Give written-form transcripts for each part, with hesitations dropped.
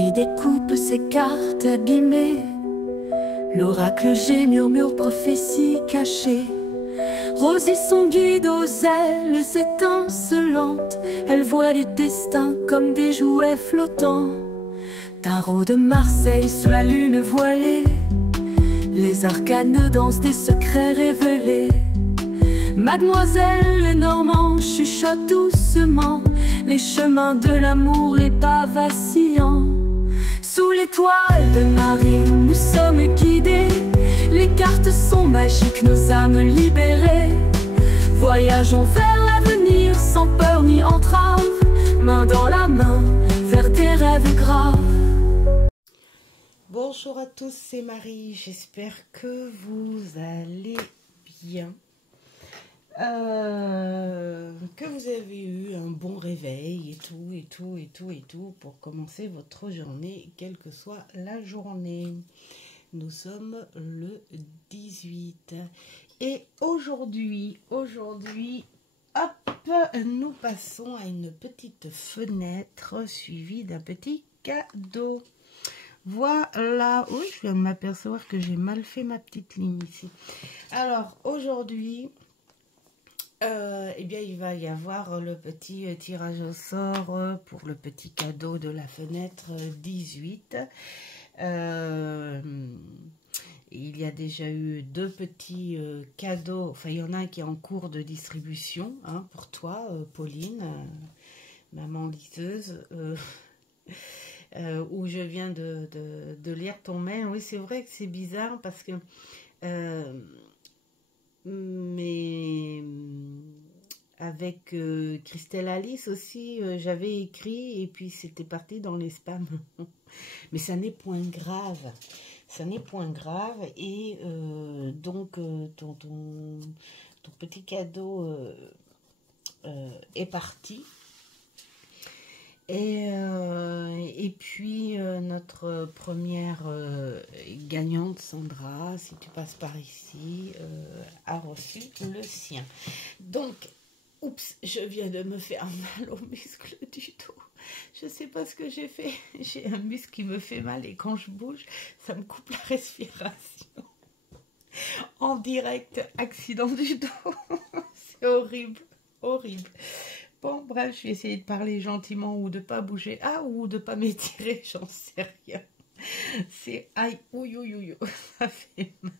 Marie découpe ses cartes abîmées. L'oracle G murmure prophétie cachée. Rosie son guide aux ailes étincelantes. Elle voit les destins comme des jouets flottants. Tarot de Marseille sous la lune voilée. Les arcanes dansent des secrets révélés. Mademoiselle Lenormand chuchote doucement les chemins de l'amour, les pas vacillants. Sous l'étoile de Marie, nous sommes guidés. Les cartes sont magiques, nos âmes libérées. Voyageons vers l'avenir sans peur ni entrave, main dans la main, vers des rêves graves. Bonjour à tous, c'est Marie, j'espère que vous allez bien. Que vous avez eu un bon réveil et tout pour commencer votre journée, quelle que soit la journée. Nous sommes le 18 et aujourd'hui, hop, nous passons à une petite fenêtre suivie d'un petit cadeau. Voilà, oui, je viens de m'apercevoir que j'ai mal fait ma petite ligne ici. Alors aujourd'hui, eh bien, il va y avoir le petit tirage au sort pour le petit cadeau de la fenêtre 18. Il y a déjà eu deux petits cadeaux. Enfin, il y en a un qui est en cours de distribution hein, pour toi, Pauline, maman liseuse, où je viens de lire ton mail. Oui, c'est vrai que c'est bizarre parce que... mais avec Christelle Alice aussi, j'avais écrit et puis c'était parti dans les spams. Mais ça n'est point grave. Ça n'est point grave. Et donc, ton petit cadeau est parti. Et puis, notre première gagnante, Sandra, si tu passes par ici, a reçu le sien. Donc, oups, je viens de me faire mal au muscle du dos. Je ne sais pas ce que j'ai fait. J'ai un muscle qui me fait mal et quand je bouge, ça me coupe la respiration. En direct, accident du dos. C'est horrible, horrible. Bon, bref, je vais essayer de parler gentiment ou de pas bouger. Ah, ou de pas m'étirer, j'en sais rien. C'est aïe, ouïe, ça fait mal.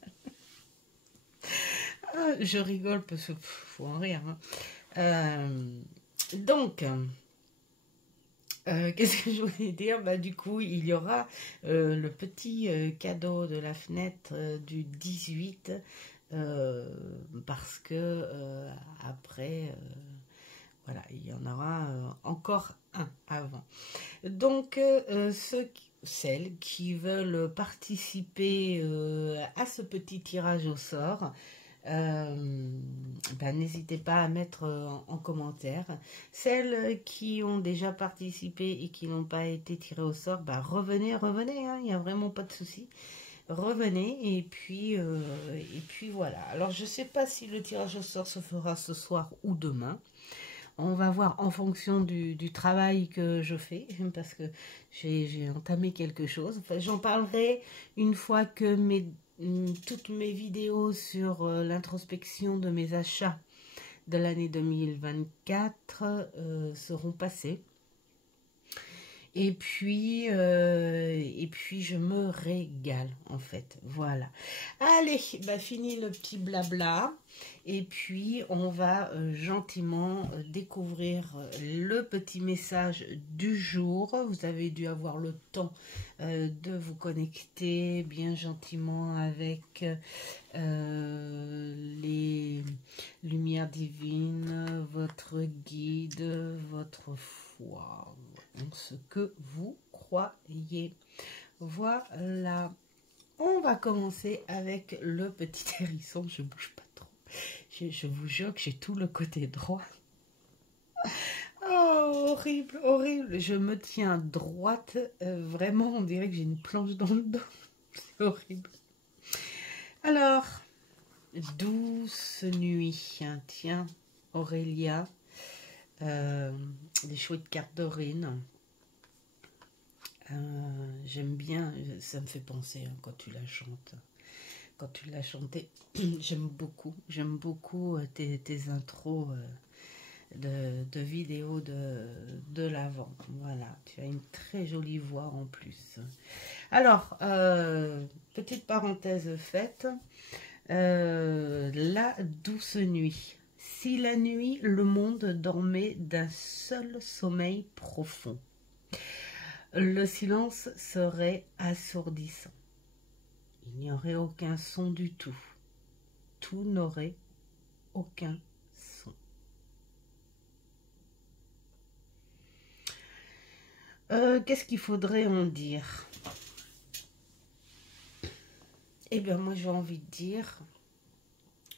Ah, je rigole parce que faut en rire. Hein. Donc, qu'est-ce que je voulais dire? Bah, du coup, il y aura le petit cadeau de la fenêtre du 18 parce que après... voilà, il y en aura encore un avant. Donc, celles qui veulent participer à ce petit tirage au sort, n'hésitez pas à mettre en commentaire. Celles qui ont déjà participé et qui n'ont pas été tirées au sort, revenez, hein, il n'y a vraiment pas de souci. Revenez et puis voilà. Alors, je ne sais pas si le tirage au sort se fera ce soir ou demain. On va voir en fonction du travail que je fais, parce que j'ai entamé quelque chose. Enfin, j'en parlerai une fois que toutes mes vidéos sur l'introspection de mes achats de l'année 2024 seront passées. Et puis je me régale en fait, voilà. Allez, fini le petit blabla. Et puis on va gentiment découvrir le petit message du jour. Vous avez dû avoir le temps de vous connecter bien gentiment avec les lumières divines, votre guide, votre foi, en ce que vous croyez. Voilà. On va commencer avec le petit hérisson. Je bouge pas trop. Je vous jure que j'ai tout le côté droit. Oh, horrible, horrible. Je me tiens droite. Vraiment, on dirait que j'ai une planche dans le dos. C'est horrible. Alors, douce nuit. Tiens, Aurélia. Des chouettes cartes d'Aurine. J'aime bien, ça me fait penser hein, quand tu la chantes. Quand tu l'as chanté, j'aime beaucoup tes intros de vidéos de l'avant. Voilà, tu as une très jolie voix en plus. Alors, petite parenthèse faite, la douce nuit. Si la nuit, le monde dormait d'un seul sommeil profond, le silence serait assourdissant. Il n'y aurait aucun son du tout. Tout n'aurait aucun son. Qu'est-ce qu'il faudrait en dire? Eh bien, moi, j'ai envie de dire,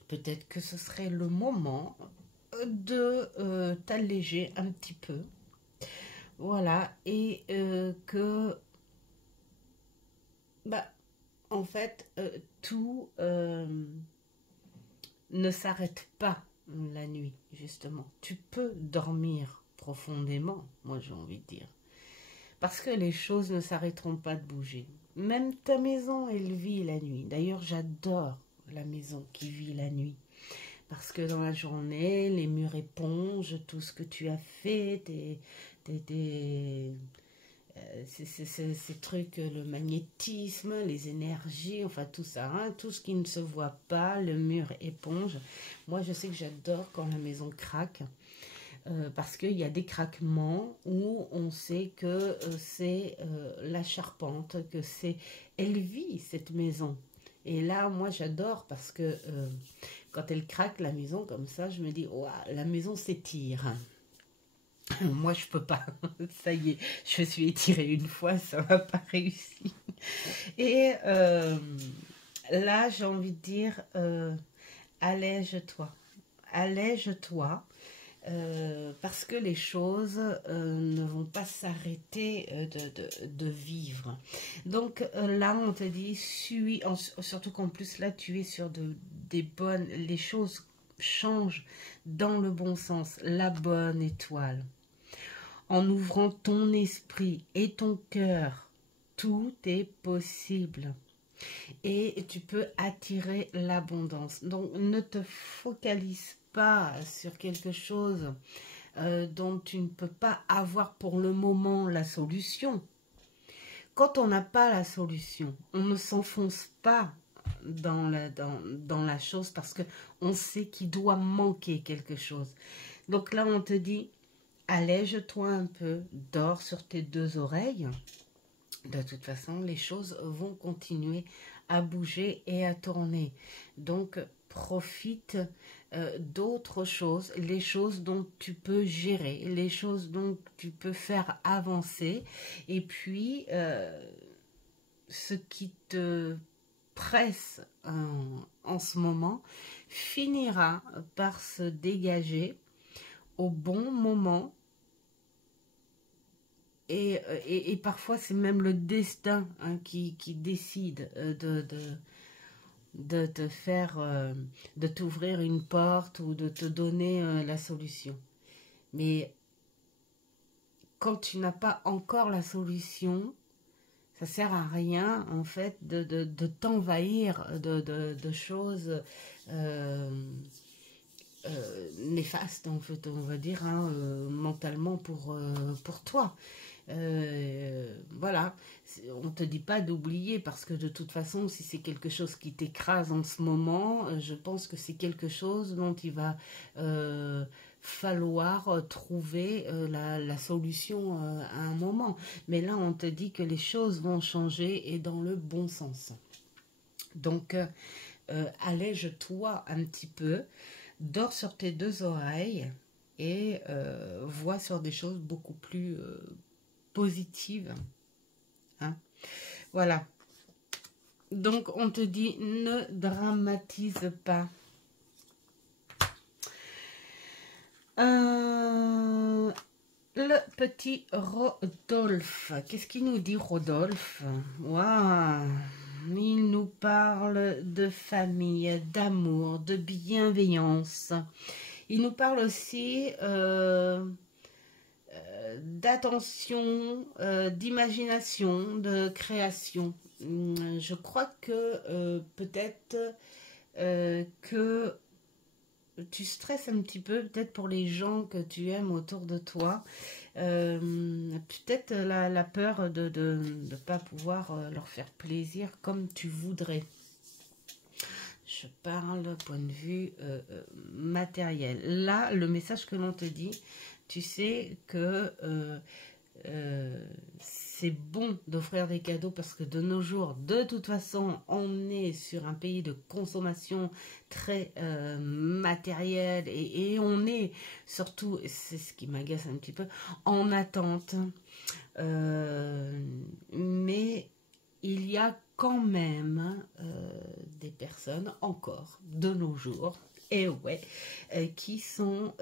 peut-être que ce serait le moment de t'alléger un petit peu. Voilà, et que, bah, en fait, tout ne s'arrête pas la nuit, justement. Tu peux dormir profondément, moi j'ai envie de dire. Parce que les choses ne s'arrêteront pas de bouger. Même ta maison, elle vit la nuit. D'ailleurs, j'adore la maison qui vit la nuit. Parce que dans la journée, les murs épongent tout ce que tu as fait, ces trucs, le magnétisme, les énergies, enfin tout ça, hein, tout ce qui ne se voit pas, le mur éponge. Moi, je sais que j'adore quand la maison craque, parce qu'il y a des craquements où on sait que c'est la charpente, que c'est, elle vit cette maison. Et là, moi, j'adore parce que quand elle craque la maison comme ça, je me dis, oh, la maison s'étire. Moi, je peux pas. Ça y est, je me suis étirée une fois, ça m'a pas réussi. Et là, j'ai envie de dire, allège-toi. Allège-toi. Parce que les choses ne vont pas s'arrêter de vivre. Donc là, on te dit, suis, surtout qu'en plus là, tu es sur des bonnes, les choses changent dans le bon sens, la bonne étoile. En ouvrant ton esprit et ton cœur, tout est possible. Et tu peux attirer l'abondance. Donc ne te focalise pas sur quelque chose dont tu ne peux pas avoir pour le moment la solution. Quand on n'a pas la solution, on ne s'enfonce pas dans la chose parce qu'on sait qu'il doit manquer quelque chose. Donc là, on te dit, allège-toi un peu, dors sur tes deux oreilles. De toute façon, les choses vont continuer à bouger et à tourner. Donc, profite d'autres choses, les choses dont tu peux gérer, les choses dont tu peux faire avancer. Et puis, ce qui te presse en ce moment finira par se dégager au bon moment. Et parfois, c'est même le destin hein, qui décide de te faire, de t'ouvrir une porte ou de te donner la solution. Mais quand tu n'as pas encore la solution, ça sert à rien, en fait, de t'envahir de choses néfastes, en fait, on va dire, hein, mentalement pour toi. Voilà, on te dit pas d'oublier parce que de toute façon, si c'est quelque chose qui t'écrase en ce moment, je pense que c'est quelque chose dont il va falloir trouver la solution à un moment. Mais là, on te dit que les choses vont changer et dans le bon sens. Donc, allège-toi un petit peu, dors sur tes deux oreilles et vois sur des choses beaucoup plus positive. Hein? Voilà. Donc, on te dit, ne dramatise pas. Le petit Rodolphe. Qu'est-ce qu'il nous dit, Rodolphe? Waouh! Il nous parle de famille, d'amour, de bienveillance. Il nous parle aussi d'attention, d'imagination, de création. Je crois que peut-être que tu stresses un petit peu, peut-être pour les gens que tu aimes autour de toi. Peut-être la peur de ne pas pouvoir leur faire plaisir comme tu voudrais. Je parle point de vue matériel. Là, le message que l'on te dit, tu sais que c'est bon d'offrir des cadeaux parce que de nos jours, de toute façon, on est sur un pays de consommation très matériel et on est surtout, c'est ce qui m'agace un petit peu, en attente. Mais il y a quand même des personnes encore de nos jours, et ouais, qui sont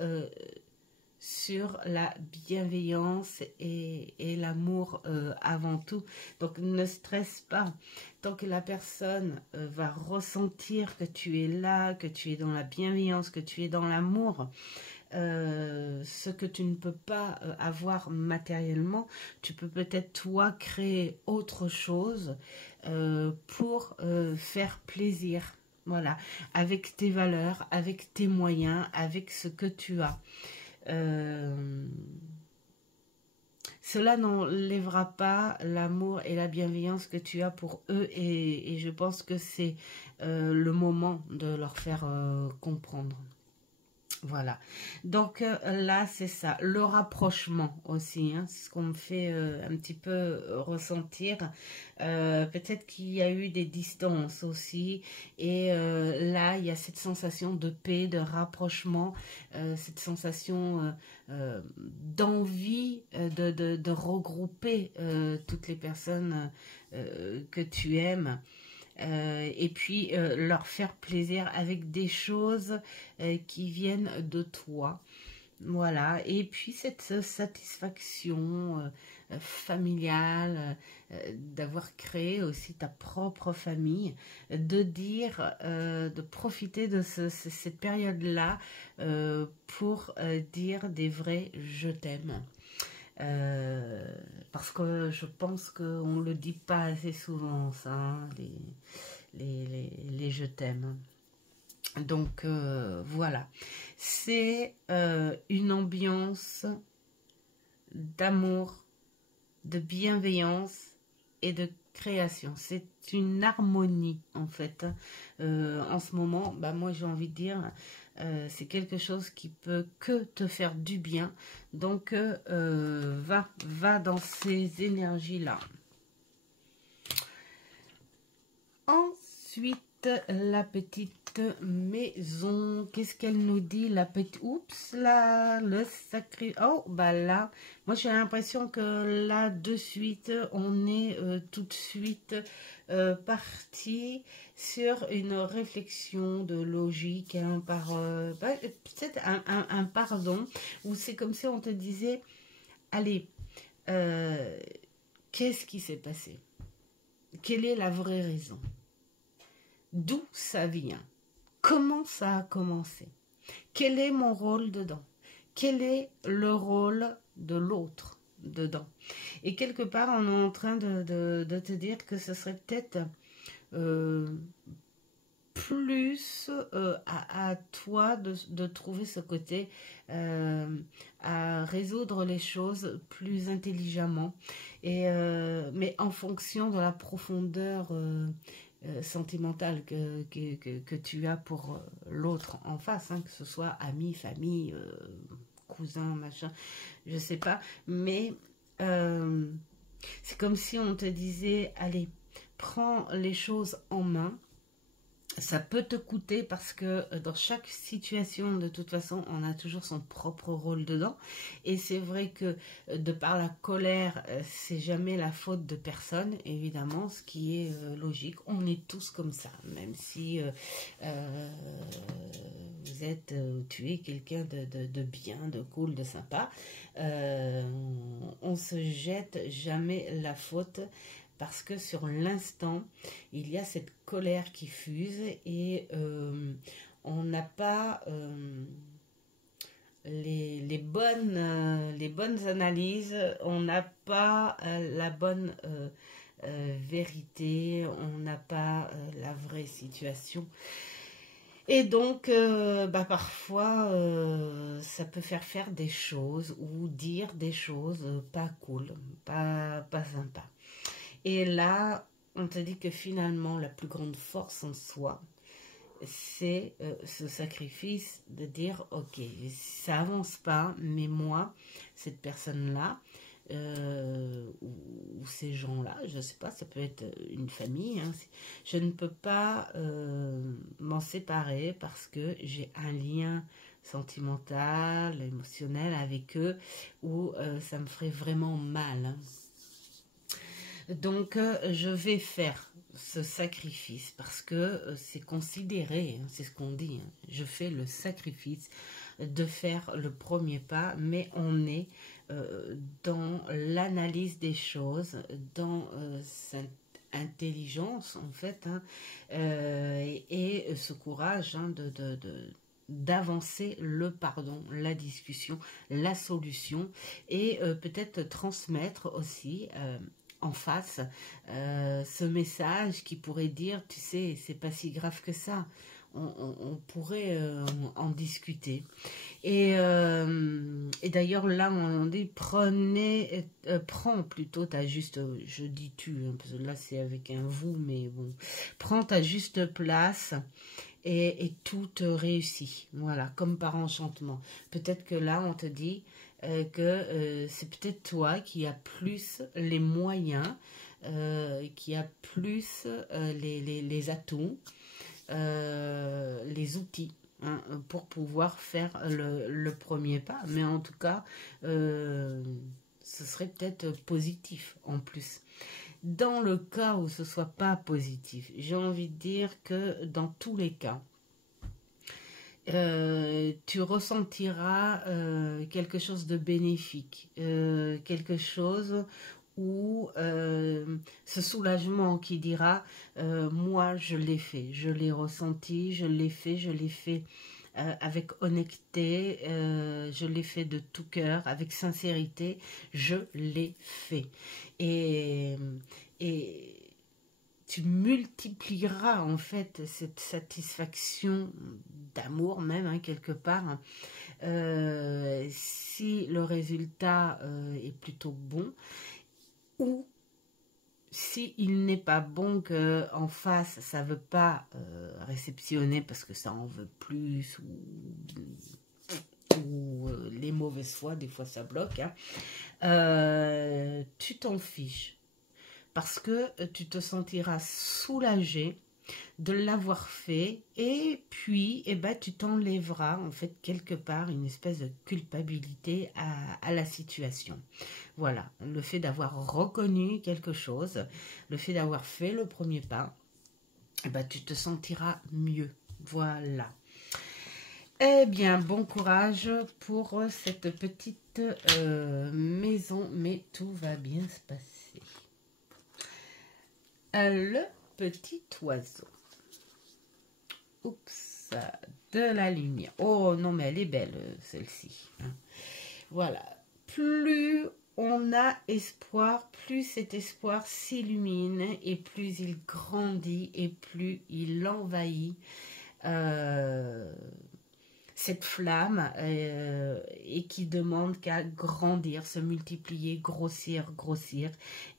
sur la bienveillance et l'amour avant tout. Donc ne stresse pas. Tant que la personne va ressentir que tu es là, que tu es dans la bienveillance, que tu es dans l'amour, ce que tu ne peux pas avoir matériellement, tu peux peut-être toi créer autre chose pour faire plaisir. Voilà, avec tes valeurs, avec tes moyens, avec ce que tu as. Cela n'enlèvera pas l'amour et la bienveillance que tu as pour eux et je pense que c'est le moment de leur faire comprendre. Voilà, donc là c'est ça, le rapprochement aussi, hein, c'est ce qu'on me fait un petit peu ressentir. Peut-être qu'il y a eu des distances aussi et là il y a cette sensation de paix, de rapprochement, cette sensation d'envie de regrouper toutes les personnes que tu aimes. Et puis leur faire plaisir avec des choses qui viennent de toi. Voilà, et puis cette satisfaction familiale, d'avoir créé aussi ta propre famille, de dire, de profiter de cette période-là pour dire des vrais je t'aime. Parce que je pense qu'on ne le dit pas assez souvent, ça, hein, les je t'aime. Donc voilà, c'est une ambiance d'amour, de bienveillance et de création. C'est une harmonie en fait. En ce moment, bah, moi j'ai envie de dire, c'est quelque chose qui peut que te faire du bien. Donc va dans ces énergies-là. Ensuite, la petite maison, qu'est-ce qu'elle nous dit, la petite, oups, là, le sacré, oh, bah là, moi j'ai l'impression que là, de suite, on est tout de suite parti sur une réflexion de logique, hein, peut-être un pardon, où c'est comme si on te disait, allez, qu'est-ce qui s'est passé? Quelle est la vraie raison? D'où ça vient? Comment ça a commencé? Quel est mon rôle dedans? Quel est le rôle de l'autre dedans? Et quelque part, on est en train de te dire que ce serait peut-être plus à toi de trouver ce côté à résoudre les choses plus intelligemment mais en fonction de la profondeur sentimentale que tu as pour l'autre en face, hein, que ce soit ami, famille, cousin, machin, je sais pas, mais c'est comme si on te disait, allez, prends les choses en main. Ça peut te coûter parce que dans chaque situation, de toute façon, on a toujours son propre rôle dedans. Et c'est vrai que de par la colère, c'est jamais la faute de personne, évidemment, ce qui est logique. On est tous comme ça, même si vous êtes, tu es quelqu'un de bien, de cool, de sympa. On se jette jamais la faute. Parce que sur l'instant, il y a cette colère qui fuse et on n'a pas les les bonnes analyses, on n'a pas la bonne vérité, on n'a pas la vraie situation. Et donc, parfois, ça peut faire des choses ou dire des choses pas cool, pas sympa. Et là, on te dit que finalement, la plus grande force en soi, c'est ce sacrifice de dire, ok, ça avance pas, mais moi, cette personne-là, ou ces gens-là, je sais pas, ça peut être une famille, hein, je ne peux pas m'en séparer parce que j'ai un lien sentimental, émotionnel avec eux, ou ça me ferait vraiment mal, hein. Donc, je vais faire ce sacrifice parce que c'est considéré, hein, c'est ce qu'on dit, hein. Je fais le sacrifice de faire le premier pas, mais on est dans l'analyse des choses, dans cette intelligence en fait, hein, et ce courage, hein, d'avancer le pardon, la discussion, la solution, et peut-être transmettre aussi en face ce message qui pourrait dire, tu sais, c'est pas si grave que ça. On pourrait en discuter. Et d'ailleurs, là, on dit, prends plutôt ta juste, je dis tu, hein, parce que là, c'est avec un vous, mais bon, prends ta juste place. Et tout te réussit, voilà, comme par enchantement. Peut-être que là, on te dit que c'est peut-être toi qui as plus les moyens, qui a plus les atouts, les outils, hein, pour pouvoir faire le premier pas. Mais en tout cas, ce serait peut-être positif en plus. Dans le cas où ce soit pas positif, j'ai envie de dire que dans tous les cas, tu ressentiras quelque chose de bénéfique, quelque chose où ce soulagement qui dira moi je l'ai fait, je l'ai ressenti, je l'ai fait avec honnêteté, je l'ai fait de tout cœur, avec sincérité, je l'ai fait. Et tu multiplieras en fait cette satisfaction d'amour même, hein, quelque part, si le résultat est plutôt bon, ou si il n'est pas bon, que en face ça veut pas réceptionner parce que ça en veut plus, ou les mauvaises foi, des fois ça bloque, hein, tu t'en fiches parce que tu te sentiras soulagé de l'avoir fait, et puis tu t'enlèveras en fait quelque part une espèce de culpabilité à la situation. Voilà, le fait d'avoir reconnu quelque chose, le fait d'avoir fait le premier pas, tu te sentiras mieux. Voilà. Eh bien, bon courage pour cette petite maison, mais tout va bien se passer. Le petit oiseau. Oups, de la lumière. Oh non, mais elle est belle, celle-ci. Voilà. Plus on a espoir, plus cet espoir s'illumine, et plus il grandit, et plus il envahit cette flamme, et qui demande qu'à grandir, se multiplier, grossir.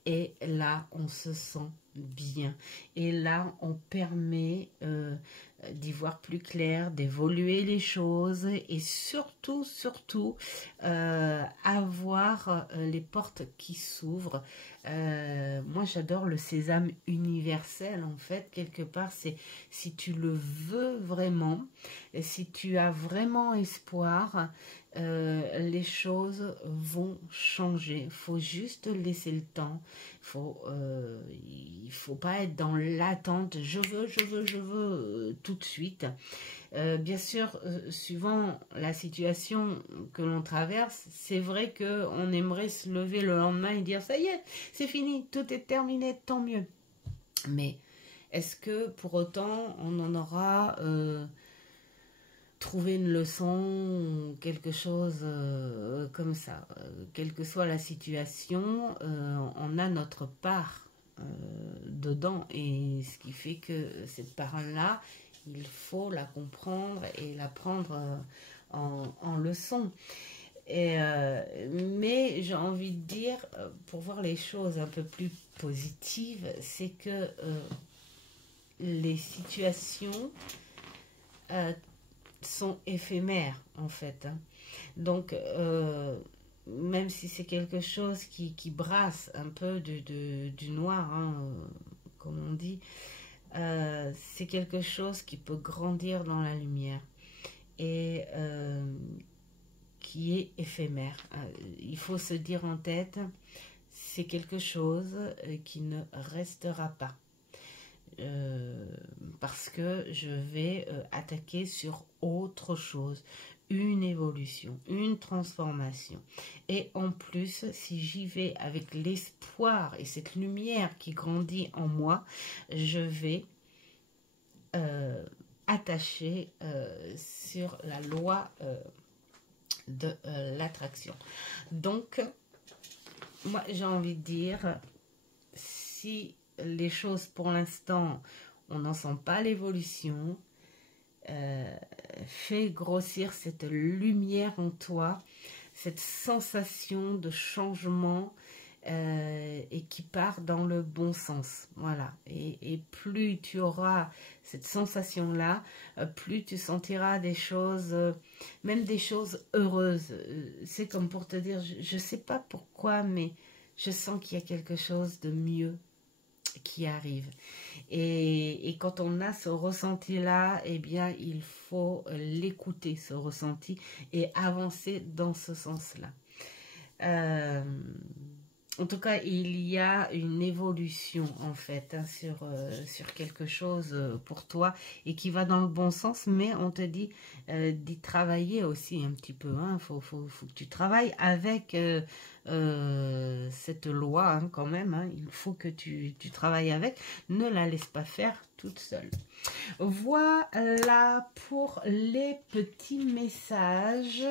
Et là, on se sent bien. Et là, on permet d'y voir plus clair, d'évoluer les choses, et surtout, avoir les portes qui s'ouvrent. Moi, j'adore le sésame universel, en fait, quelque part, c'est si tu le veux vraiment, si tu as vraiment espoir, les choses vont changer. Il faut juste laisser le temps. Il faut pas être dans l'attente. Je veux tout de suite. Bien sûr, suivant la situation que l'on traverse, c'est vrai qu'on aimerait se lever le lendemain et dire ça y est, c'est fini, tout est terminé, tant mieux. Mais est-ce que pour autant on en aura trouver une leçon, quelque chose comme ça. Quelle que soit la situation, on a notre part dedans. Et ce qui fait que cette part-là, il faut la comprendre et la prendre en leçon. Mais j'ai envie de dire, pour voir les choses un peu plus positives, c'est que les situations sont éphémères en fait. Hein. Donc, même si c'est quelque chose qui brasse un peu du noir, hein, comme on dit, c'est quelque chose qui peut grandir dans la lumière et qui est éphémère. Il faut se dire en tête, c'est quelque chose qui ne restera pas. Parce que je vais attaquer sur autre chose, une évolution, une transformation. Et en plus, si j'y vais avec l'espoir et cette lumière qui grandit en moi, je vais attacher sur la loi de l'attraction. Donc, moi j'ai envie de dire, si les choses pour l'instant, on n'en sent pas l'évolution, fais grossir cette lumière en toi, cette sensation de changement et qui part dans le bon sens. Voilà. Et plus tu auras cette sensation-là, plus tu sentiras des choses, même des choses heureuses. C'est comme pour te dire, je ne sais pas pourquoi, mais je sens qu'il y a quelque chose de mieux qui arrive. Et quand on a ce ressenti-là, eh bien, il faut l'écouter, ce ressenti, et avancer dans ce sens-là. En tout cas, il y a une évolution, en fait, hein, sur quelque chose pour toi et qui va dans le bon sens, mais on te dit d'y travailler aussi un petit peu. Hein. Faut que tu travailles avec cette loi, hein, quand même. Hein. Il faut que tu travailles avec. Ne la laisse pas faire toute seule. Voilà pour les petits messages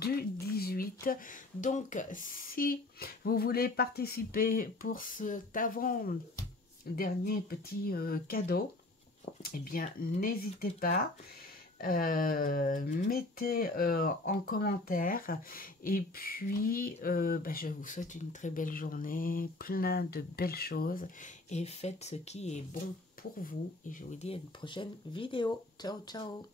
du 18. Donc, si vous voulez participer pour cet avant-dernier petit cadeau, eh bien, n'hésitez pas. Mettez en commentaire et puis je vous souhaite une très belle journée, plein de belles choses et faites ce qui est bon pour vous et je vous dis à une prochaine vidéo. Ciao ciao.